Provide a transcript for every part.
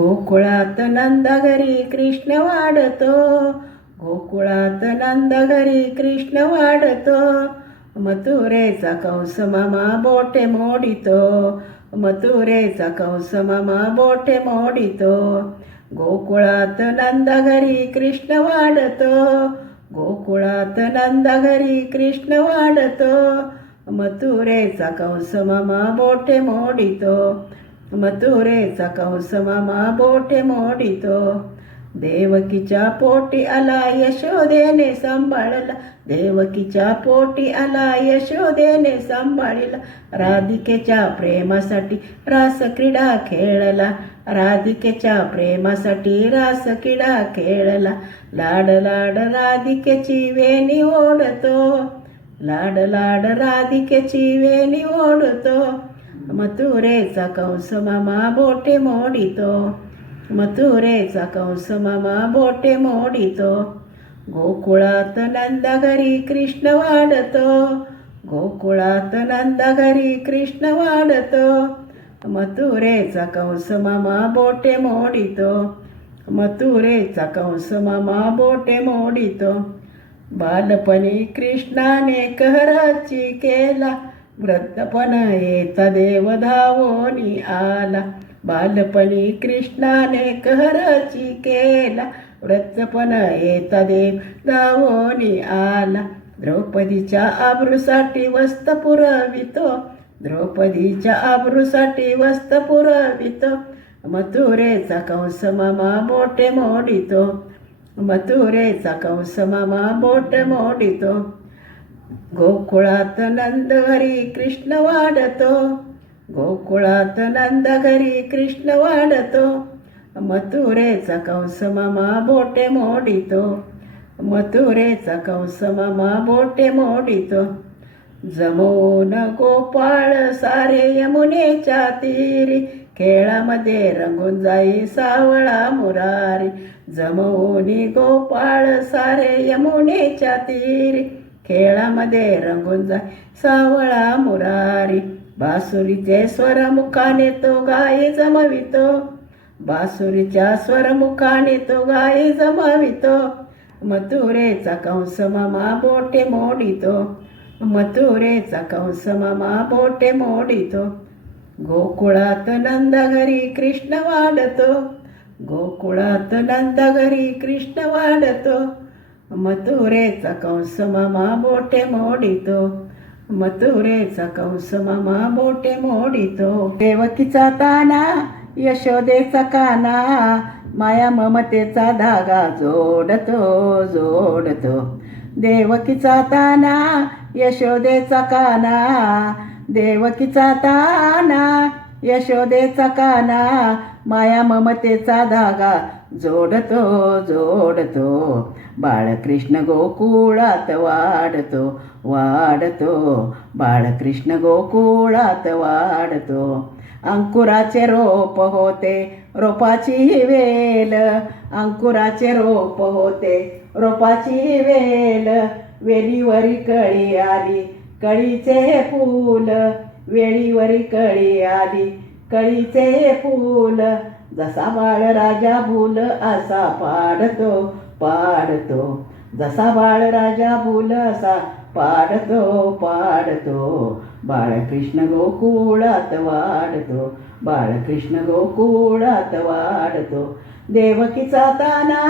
गोकुळात नंद घरी कृष्ण वाढतो, गोकुळात नंद घरी कृष्ण वाढतो. मथुरेचा कंस मामा बोटे मोडितो, मथुरेचा कंस मामा बोटे मोडितो. गोकुळात नंद घरी कृष्ण वाढतो, गोकुळात नंद घरी कृष्ण वाढतो. मथुरेचा कंस मामा बोटे मोडितो, मथुरेचा कंस मामा बोटे मोडितो. देवकीच्या पोटी आला यशोदेने सांभाळला, देवकीच्या पोटी आला यशोदेने सांभाळला. राधिकेच्या प्रेमासाठी रास क्रीडा खेळला, राधिकेच्या प्रेमासाठी रास क्रीडा खेळला. लाड लाड राधिकेची वेणी ओढतो, लाड लाड राधिकेची वेणी ओढतो. मथुरेचा कंस मामा बोटे मोडितो, मथुरेचा कंस मामा बोटे मोडितो. गोकुळात नंद घरी कृष्ण वाढतो, गोकुळात नंद घरी कृष्ण वाढतो. मथुरेचा कंस मामा बोटे मोडितो, मथुरेचा कंस मामा बोटे मोडितो. बालपणी कृष्णाने कहराची केला, वृद्धपण येता देव धावोनी आला. बालपणी कृष्णाने कहराची केला, वृद्धपण येता देव धावोनी आला. द्रौपदीच्या आबरूसाठी वस्त्र पुरवितो, द्रौपदीच्या आबरूसाठी वस्त्र पुरवितो. मथुरेचा कंस मामा बोटे मोडितो, मथुरेचा कंस मामा बोटे मोडितो. गोकुळात नंद घरी कृष्ण वाढतो, गोकुळात नंद घरी कृष्ण वाढतो. मथुरेचा कंस मामा बोटे मोडितो, मथुरेचा कंस मामा बोटे मोडितो. जमून गोपाळ सारे यमुनेच्या तीरी, खेळामध्ये रंगून जाई सावळा मुरारी. जमवूनी गोपाळ सारे यमुनेच्या तीरी, खेळामध्ये रंगून जाई सावळा मुरारी. बासुरीचे स्वरमुखाने तो गाई जमवितो, बासुरीच्या स्वरमुखाने तो गाई जमवितो. मथुरेचा कंस मामा बोटे मोडितो, मथुरेचा कंस मामा बोटे मोडितो. गोकुळात नंद घरी कृष्ण वाढतो, गोकुळात नंद घरी कृष्ण वाढतो. मथुरेचा कंस मामा बोटे मोडितो, मथुरेचा कंस मामा बोटे मोडितो. देवकीचा ताना यशोदेचा काना, माया ममतेचा धागा जोडतो जोडतो. देवकीचा ताना यशोदेचा काना, देवकीचा ताना यशोदेचा काना, माया ममतेचा धागा जोडतो जोडतो. बाळकृष्ण गोकुळात वाढतो वाढतो, बाळकृष्ण गोकुळात वाढतो. अंकुराचे रोप होते रोपाची वेल, अंकुराचे रोप होते रोपाची वेल. वेलीवरी कळी आली कळीचे फूल, वेळीवरी कळी आली कळीचे फूल. जसा बाळ राजा भूल असा पाडतो पाडतो, जसा बाळ राजा भूल असा पाडतो पाडतो. बाळकृष्ण गोकुळात वाढतो, बाळकृष्ण गोकुळात वाढतो. देवकीचा ताना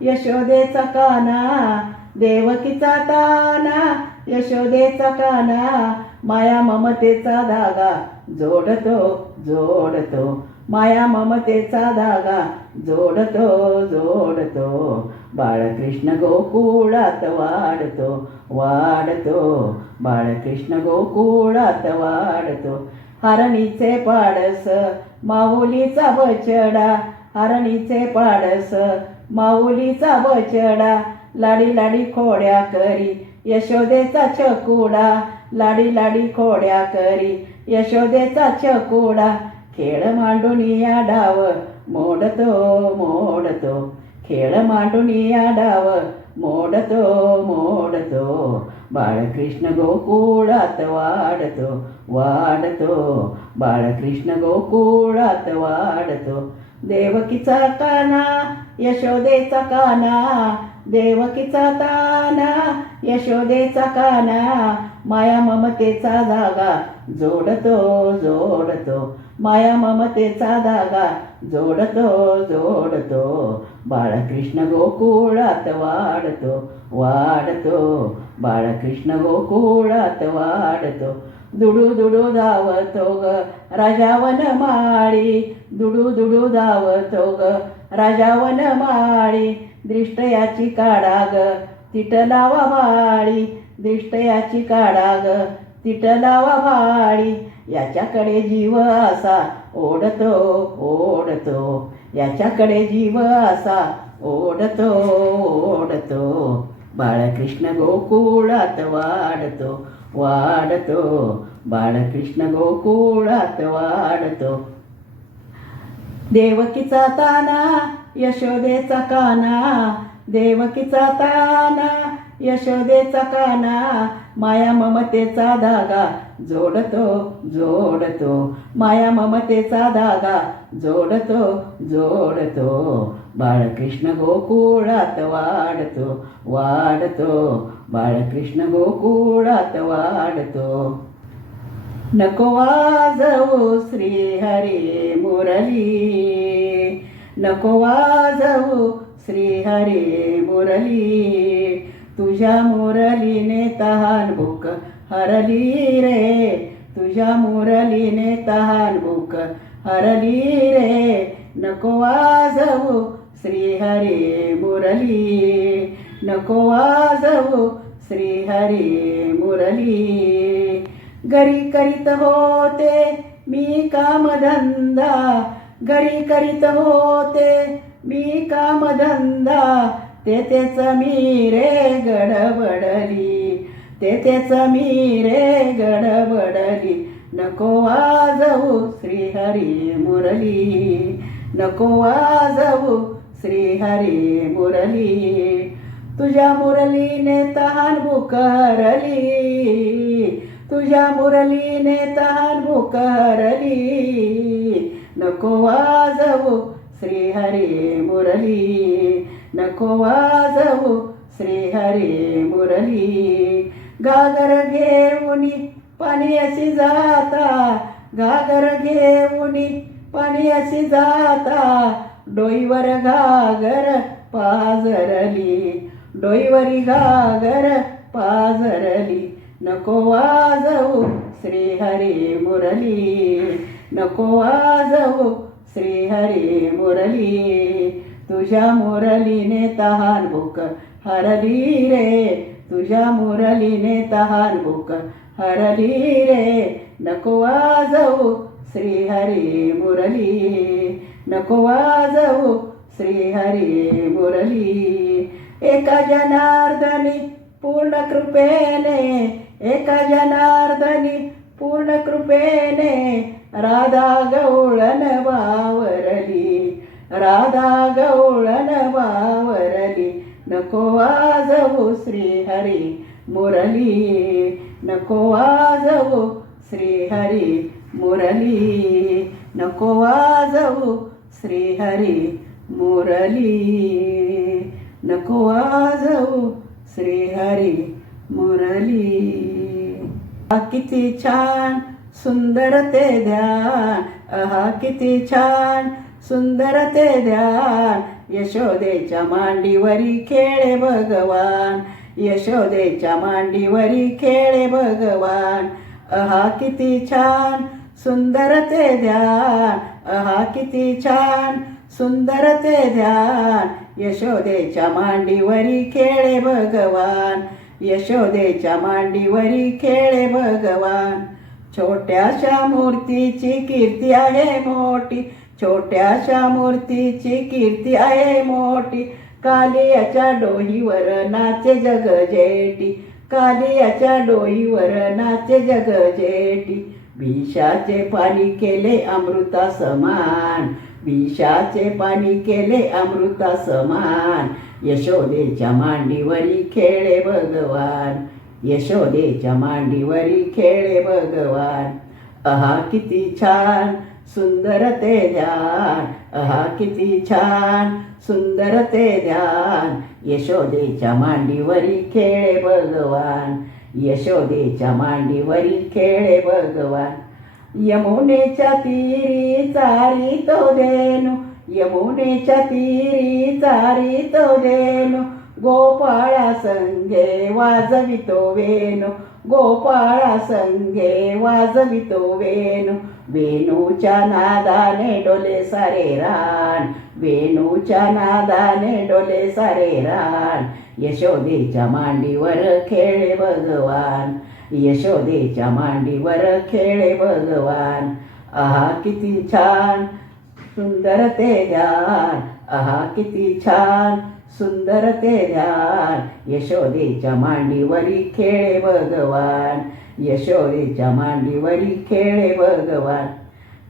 यशोदेचा काना, देवकीचा ताना यशोदेचा काना, माया ममतेचा धागा जोडतो जोडतो, माया ममतेचा धागा जोडतो जोडतो. बाळकृष्ण गोकुळात वाढतो वाढतो, बाळकृष्ण गोकुळात वाढतो. हरणीचे पाडस माऊलीचा बछडा, हरणीचे पाडस माऊलीचा बछडा. लाडी लाडी खोड्या करी यशोदेचा छकुडा, लाडी लाडी खोड्या करी यशोदेचा छकुडा. खेळ मांडून या डाव मोडतो मोडतो, खेळ मांडून या डाव मोडतो मोडतो. बाळकृष्ण गोकुळात वाढतो वाढतो, बाळकृष्ण गोकुळात वाढतो. देवकीचा काना यशोदेचा काना, देवकीचा ताना यशोदेचा काना, माया ममतेचा धागा जोडतो जोडतो, माया ममतेचा धागा जोडतो जोडतो, बाळकृष्ण गोकुळात वाढतो वाढतो, बाळकृष्ण गोकुळात वाढतो. दुडू दुडू धावतो ग राजा वनमाळी, दुडू दुडू धावतो ग राजा वनमाळी, दृष्टयाची काढा ग तिट लावा भाळी, दृष्टयाची काढा ग तिट लावा भाळी, याच्याकडे जीव असा ओढतो ओढतो, याच्याकडे जीव असा ओढतो ओढतो, बाळकृष्ण गोकुळात वाढतो वाढतो, बाळकृष्ण गोकुळात वाढतो. देवकीचा ताना यशोदेचा काना, देवकीचा ताना यशोदेचा काना, माया ममतेचा धागा जोडतो जोडतो, माया ममतेचा धागा जोडतो जोडतो, बाळकृष्ण गोकुळात वाढतो वाढतो, बाळकृष्ण गोकुळात वाढतो. नको वाजवू श्रीहरी मुरली, नको वाजवू श्रीहरी मुरली, तुझ्या मुरलीने तहान भूक हरली रे, तुझ्या मुरलीने तहान भूक हरली रे, नको वाजवू श्रीहरी मुरली, नको वाजवू श्रीहरी मुरली. घरी करीत होते मी कामधंदा, घरी करीत होते मी कामधंदा, तेच मी रे गडबडली, तेच मी रे गडबडली, नको वाजवू श्रीहरी मुरली, नको वाजवू श्रीहरी मुरली, तुझ्या मुरलीने तहान भूक हरली, तुझ्या मुरलीने तहान भूक हरली, नको वाजवू श्रीहरी मुरली, नको वाजवू श्रीहरी मुरली. घागर घेऊनी पाणी अशी जाता, घागर घेऊनी पाणी अशी जाता, डोईवर घागर पाझरली, डोईवरी घागर पाझरली, नको वाजवू श्रीहरी मुरली, नको वाजवू श्रीहरी मुरली, तुझ्या मुरलीने तहान भूक हरली रे, तुझ्या मुरलीने तहान भूक हरली रे, नको वाजवू श्रीहरी मुरली, नको वाजवू श्रीहरी मुरली. एका जनार्दनी पूर्ण कृपेने, एका जनार्दनी पूर्ण कृपेने, राधा गवळण वावरली, राधा गवळण वावरली, नको वाजवू श्रीहरी मुरली, नको वाजवू श्रीहरी मुरली, नको वाजवू श्रीहरी मुरली, नको वाजवू श्रीहरी मुरली. किती छान सुंदर ते ध्यान, आहा किती छान सुंदर ते ध्यान, यशोदेच्या मांडीवरी खेळे भगवान, यशोदेच्या मांडीवरी खेळे भगवान, आहा किती छान सुंदर ते ध्यान, आहा किती छान सुंदर ते ध्यान, यशोदेच्या मांडीवरी खेळे भगवान, यशोदेच्या मांडीवरी खेळे भगवान. छोट्याशा मूर्तीची कीर्ती आहे मोठी, छोट्याशा मूर्तीची कीर्ती आहे मोठी, कालियाच्या डोईवर नाचे जग जेठी, कालियाच्या डोईवर नाचे जग जेठी, विषाचे पाणी केले अमृता समान, विषाचे पाणी केले अमृता समान, यशोदेच्या मांडीवरी खेळे भगवान, यशोदेच्या मांडीवरी खेळे भगवान. आहा किती छान सुंदर ते ध्यान, आहा किती छान, सुंदर ते ध्यान. यशोदेच्या मांडीवरी खेळे भगवान, यशोदेच्या मांडीवरी खेळे भगवान. यमुनेच्या तीरी चारी तो धेनू, यमुनेच्या तीरी चारी तो धेनू. गोपाळा संगे वाजवितो वेणू, गोपाळा संगे वाजवितो वेणू. वेणूच्या नादाने डोले सारे रान, वेणूच्या नादाने डोले सारे रान. यशोदेच्या मांडीवर खेळे भगवान, यशोदेच्या मांडीवर खेळे भगवान. आहा किती छान, सुंदर ते ध्यान, आहा किती छान, सुंदर ते ध्यान. यशोदेच्या मांडीवरी खेळे भगवान, यशोदेच्या मांडीवरी खेळे भगवान.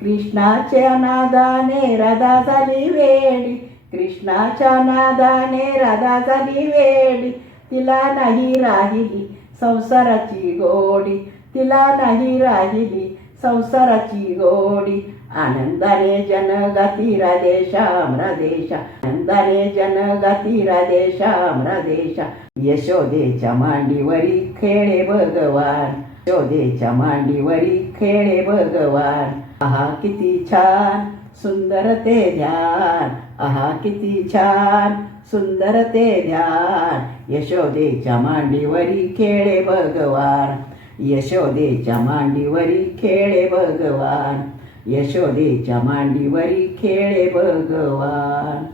कृष्णाच्या नादाने राधा झाली वेडी, कृष्णाच्या नादाने राधा झाली वेडी. तिला नाही राहिली संसाराची गोडी, तिला नाही राहिली संसाराची गोडी. आनंदाने जन गाती राधे श्याम राधे श्याम, आनंदाने जन गाती राधे श्याम राधे श्याम. यशोदेच्या मांडीवरी खेळे भगवान, यशोदेच्या मांडीवरी खेळे भगवान. आहा किती छान, सुंदर ते ध्यान, आहा किती छान, सुंदर ते ध्यान. यशोदेच्या मांडीवरी खेळे भगवान, यशोदेच्या मांडीवरी खेळे भगवान, यशोदेच्या मांडीवरी खेळे भगवान.